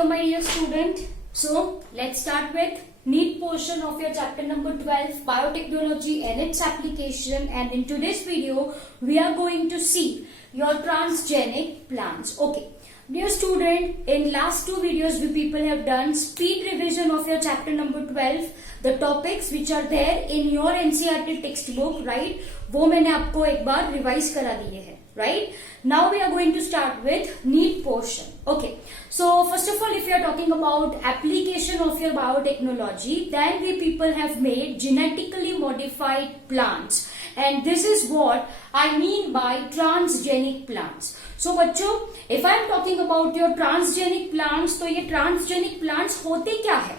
Welcome my dear student. So let's start with NEET portion of your chapter number 12 biotechnology and its application, and in today's video we are going to see your transgenic plants. Okay dear student, in last two videos we people have done speed revision of your chapter number 12, the topics which are there in your NCERT textbook, right? वो मैंने आपको एक बार revise करा दिए हैं, right? Now we are going to start with NEET portion. Okay, so first of all, if you are talking about application of your biotechnology, then we people have made genetically modified plants, and this is what I mean by transgenic plants. So बच्चों, if I am talking about your transgenic plants, तो ये transgenic plants होते क्या है?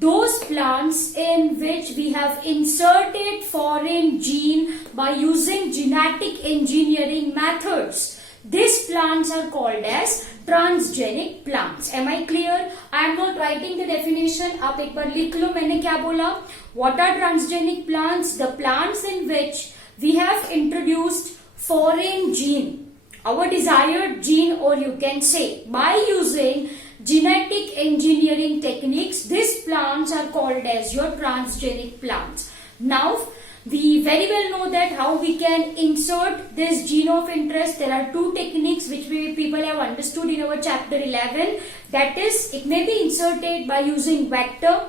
Those plants in which we have inserted foreign gene by using genetic engineering methods. These plants are called as transgenic plants. Am I clear? I am not writing the definition. आप एक बार लिख लो मैंने क्या बोला. What are transgenic plants? The plants in which we have introduced foreign gene, our desired gene, or you can say by using genetic engineering techniques, these plants are called as your transgenic plants. Now we very well know that how we can insert this gene of interest. There are two techniques which we people have understood in our chapter 11. That is, it may be inserted by using vector,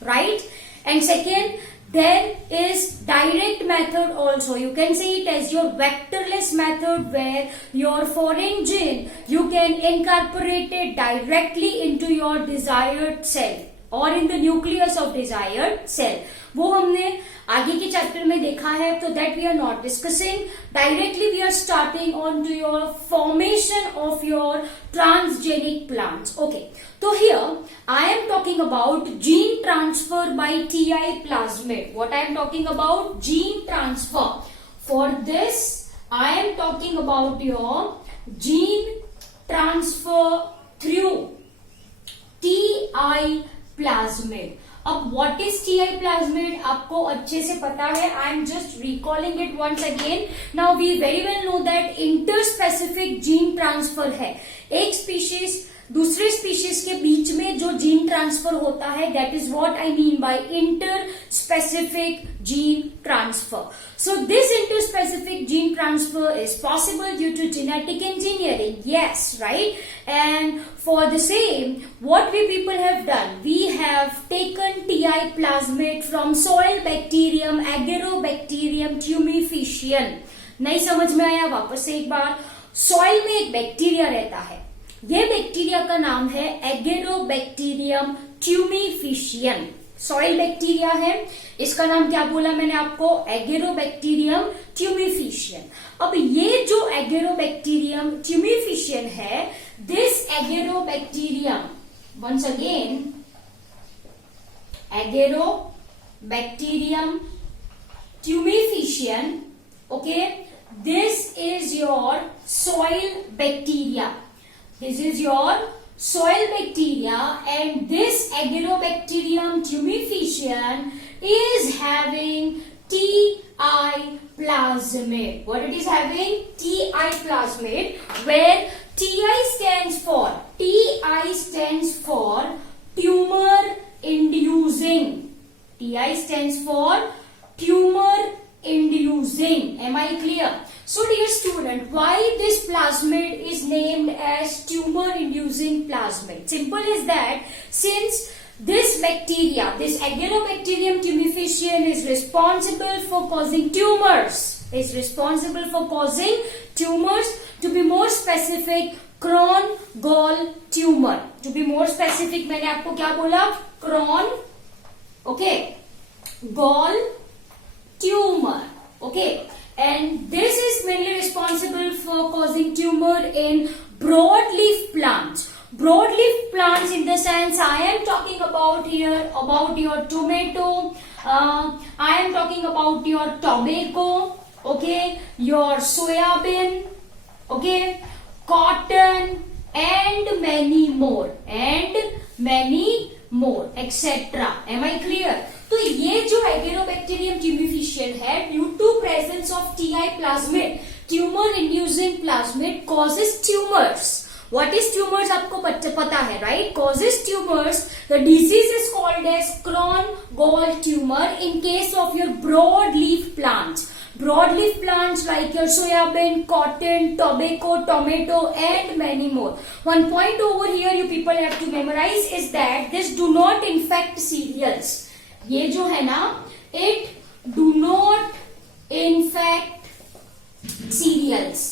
right? And second, there is direct method also. You can say it as your vectorless method, where your foreign gene you can incorporate it directly into your desired cell or in the nucleus of desired cell. वो हमने आगे के chapter में देखा है, तो that we are not discussing. Directly we are starting on to your formation of your transgenic plants. Okay, so here I am talking about gene transfer by TI plasmid. What I am talking about? Gene transfer. For this I am talking about your gene transfer through TI plasmid. अब what is TI plasmid आपको अच्छे से पता है. I am just recalling it once again. Now we very well know that interspecific gene transfer है. एक species दूसरे species के बीच में जो जीन ट्रांसफर होता है, that is what I mean by inter specific gene transfer. So this inter specific gene transfer is possible due to genetic engineering. Yes, right. And for the same what we people have done, we have taken Ti plasmid from soil bacterium Agrobacterium tumefaciens. नहीं समझ में आया? वापस से एक बार. Soil में एक bacteria रहता है, ये बैक्टीरिया का नाम है एगेरोबैक्टीरियम ट्यूमिफिशियन. सॉइल बैक्टीरिया है, इसका नाम क्या बोला मैंने आपको? एगेरोबैक्टीरियम ट्यूमिफिशियन. अब ये जो एगेरोबैक्टीरियम ट्यूमिफिशियन है, this agrobacterium, once again, agrobacterium tumefaciens. Okay, this is your soil bacteria. This is your soil bacteria, and this Agarobacterium tumefacium is having TI plasmid. What it is having? TI plasmid, where TI stands for tumor inducing. TI stands for tumor inducing. Am I clear? So dear student, why this plasmid is named as tumor inducing plasmid? Simple is that since this bacteria, this Agarobacterium tumefacium is responsible for causing tumors, to be more specific, Crohn gall tumor. To be more specific, मैंने आपको क्या बोला? Crohn, okay, gall tumor. Okay. And this is mainly responsible for causing tumor in broadleaf plants. Broadleaf plants, in the sense I am talking about here about your tomato, I am talking about your tobacco, okay, your soybean, okay, cotton, and many more, etc. Am I clear? तो ये जो agrobacterium tumefaciens है, due to presence of Ti plasmid, tumour inducing plasmid causes tumours. What is tumors आपको पता है, right? Causes tumors. The disease is called as Crohn gall tumor in case of your broadleaf plants. Broadleaf plants like your soybean, cotton, tobacco, tomato and many more. One point over here you people have to memorize is that this do not infect cereals. ये जो है ना, it do not infect cereals.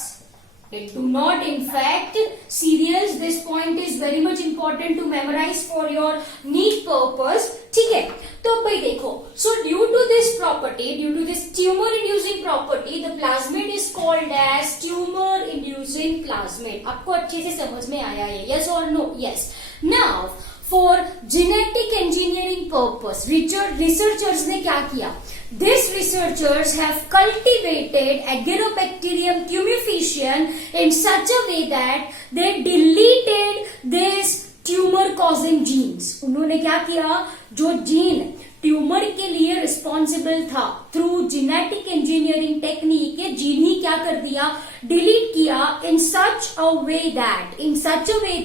It do not infect cereals. This point is very much important to memorize for your NEET purpose. ठीक है, तो भाई देखो, so due to this property, due to this tumor inducing property, the plasmid is called as tumor inducing plasmid. आपको अच्छे से समझ में आया है? Yes or no? Yes. Now for genetic engineering purpose, researchers ने क्या किया? These researchers have cultivated Agrobacterium tumefaciens in such a way that they deleted these tumor causing genes. उन्होंने क्या किया? जो जीन ट्यूमर के लिए रिस्पॉन्सिबल था, थ्रू जेनेटिक इंजीनियरिंग टेक्निक के जीन ही क्या कर दिया? डिलीट किया in such a way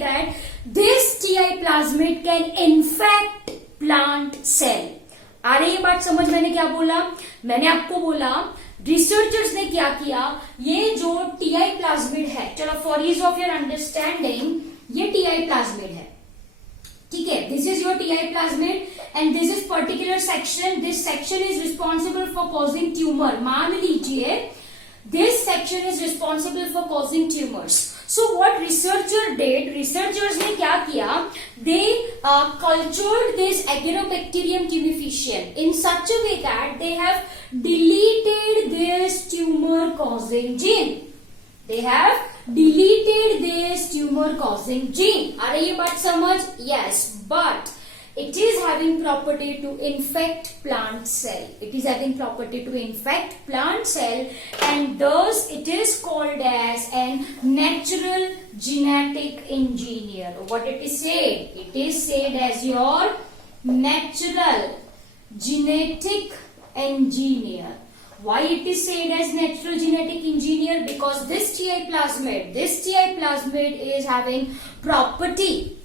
that this TI plasmid can infect plant cell. आ रही है बात समझ? मैंने क्या बोला? मैंने आपको बोला रिसर्चर्स ने क्या किया, ये जो टीआई प्लाज्मिड है, चलो for ease of your understanding, ये टीआई प्लाज्मिड है, ठीक है? This is your Ti plasmid and this is particular section. This section is responsible for causing tumour. मान लीजिए this section is responsible for causing tumours. So what researchers ने क्या किया? They cultured this Agrobacterium tumefaciens in such a way that they have deleted this tumor causing gene. They have deleted this tumor causing gene. आ रही है बात समझ? Yes, but it is having property to infect plant cell. It is having property to infect plant cell and thus it is called as an natural genetic engineer. What it is said? It is said as your natural genetic engineer. Why it is said as natural genetic engineer? Because this TI plasmid is having property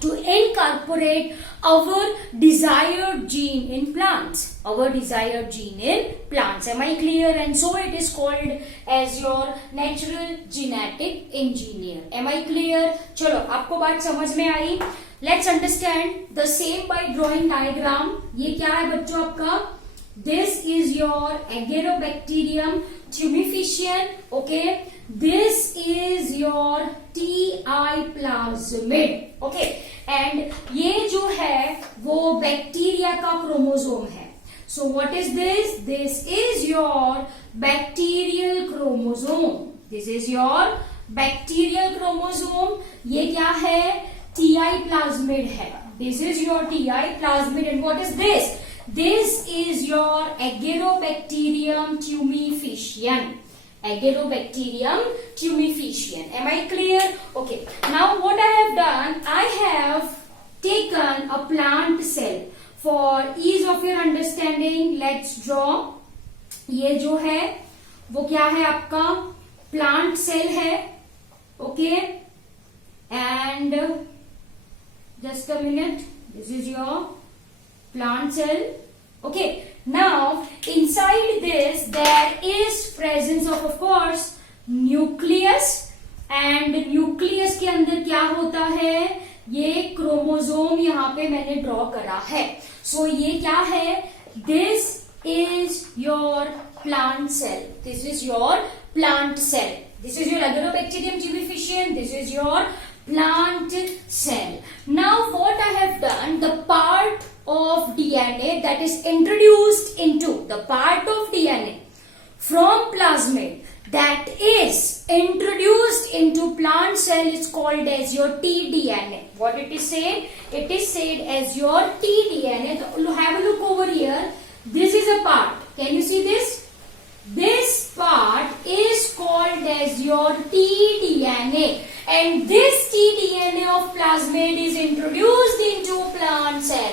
to incorporate our desired gene in plants. Am I clear? And so it is called as your natural genetic engineer. Am I clear? चलो, आपको बात समझ में आई? Let's understand the same by drawing diagram. ये क्या है बच्चों आपका? This is your Agrobacterium tumefaciens. Okay. This is your TI plasmid. Okay. And ये जो है वो बैक्टीरिया का क्रोमोसोम है. So what is this? This is your bacterial chromosome. This is your bacterial chromosome. ये क्या है? TI plasmid है. This is your TI plasmid. And what is this? This is your Agrobacterium tumefaciens. Agrobacterium tumefaciens. Am I clear? Okay. Now what I have done, I have taken a plant cell. For ease of your understanding, let's draw. ये जो है वो क्या है आपका? Plant cell है. Okay. And just a minute. This is your plant cell. Okay. Now inside this there is presence of course nucleus and nucleus के अंदर क्या होता है? ये क्रोमोसोम यहाँ पे मैंने ड्रॉ करा है. So ये क्या है? This is your plant cell. This is your plant cell. This is your Agrobacterium tumefaciens. This is your plant cell. Now what I have done, the part of DNA that is introduced into the part of DNA from plasmid that is introduced into plant cell is called as your tDNA. What it is said? It is said as your tDNA. So have a look over here. This is a part. Can you see this? This part is called as your tDNA. And this tDNA of plasmid is introduced into plant cell.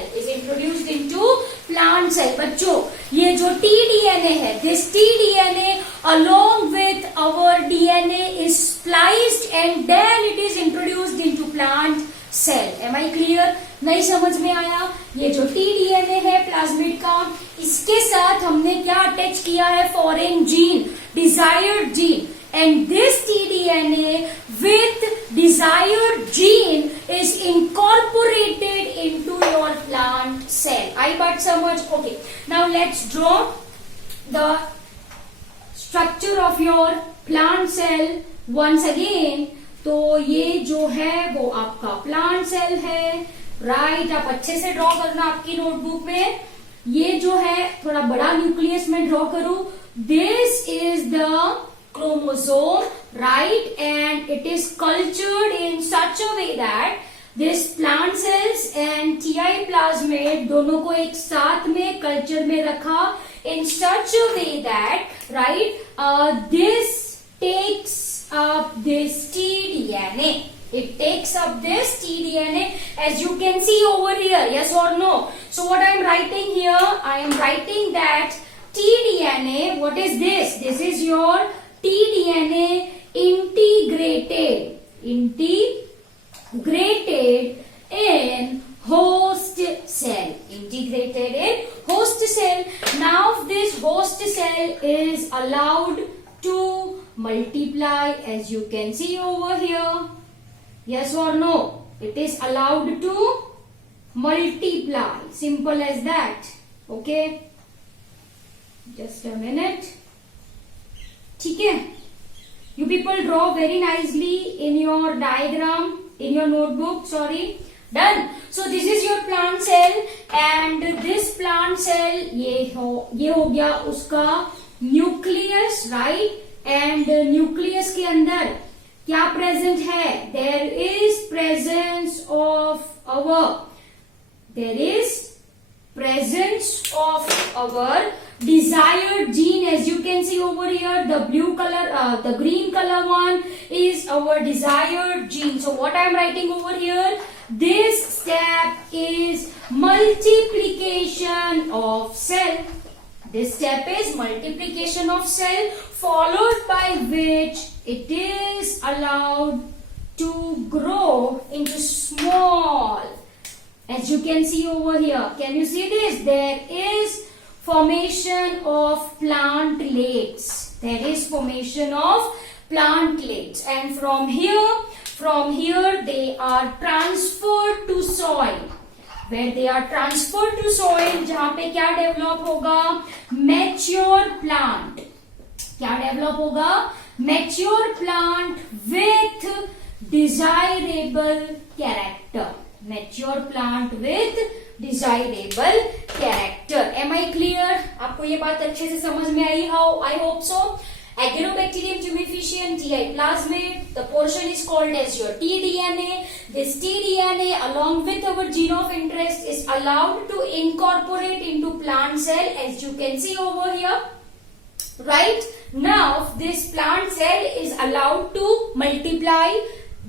बच्चों, ये जो tDNA है, this tDNA along with our DNA is spliced and then it is introduced into plant cell. Am I clear? नहीं समझ में आया? ये जो tDNA है प्लाज्मिड का, इसके साथ हमने क्या अटैच किया है? Foreign gene, desired gene, and this tDNA with desired gene is incorporated into your plant cell. आई बात समझ? Okay. Now let's draw the structure of your plant cell once again. तो ये जो है वो आपका प्लांट सेल है, राइट? आप अच्छे से ड्रॉ करना आपकी नोटबुक में. ये जो है थोड़ा बड़ा न्यूक्लियस में ड्रॉ करूं. This is the chromosome, right? And it is cultured in such a way that this plant cells and TI plasmid दोनों को एक साथ में कल्चर में रखा in such a way that, right, this takes up this tDNA. It takes up this tDNA as you can see over here. Yes or no? So what I am writing here, I am writing that tDNA, what is this? This is your tDNA integrated in host cell. Integrated in host cell. Now this host cell is allowed to multiply as you can see over here. Yes or no? It is allowed to multiply. Simple as that. Okay? Just a minute. ठीक है? You people draw very nicely in your diagram, in your notebook. Sorry. Done. So this is your plant cell and this plant cell ये हो गया उसका nucleus, right? And nucleus के अंदर क्या present है? There is presence of our desired gene, as you can see over here. The blue color, the green color one is our desired gene. So what I am writing over here, this step is multiplication of cell. This step is multiplication of cell, followed by which it is allowed to grow into small. As you can see over here, can you see this? There is formation of plantlettes. There is formation of plantlettes, and from here they are transferred to soil. Where they are transferred to soil, जहाँ पे क्या develop होगा? Mature plant. क्या develop होगा? Mature plant with desirable character. Mature plant with desirable character. Am I clear? आपको ये बात अच्छे से समझ में आई? I hope so. Agrobacterium tumefacium TI plasmid. The portion is called as your tDNA. This tDNA, along with our gene of interest, is allowed to incorporate into plant cell, as you can see over here. Right? Now, this plant cell is allowed to multiply.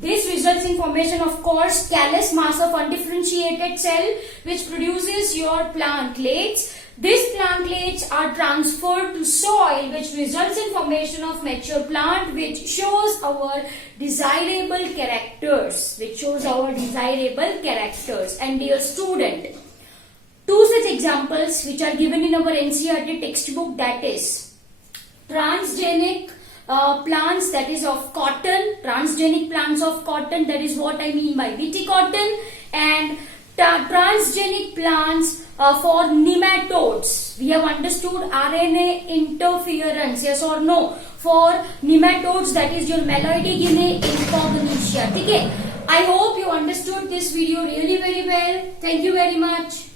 This results in formation of coarse callous mass of undifferentiated cell, which produces your plantlettes. These plantlettes are transferred to soil, which results in formation of mature plant, which shows our desirable characters. And dear student, two such examples which are given in our NCERT textbook, that is transgenic plants, that is of cotton, transgenic plants of cotton, that is what I mean by Viticotton, and transgenic plants for nematodes. We have understood RNA interference, yes or no? For nematodes, that is your Meloidigine incognitia. Okay? I hope you understood this video really very well. Thank you very much.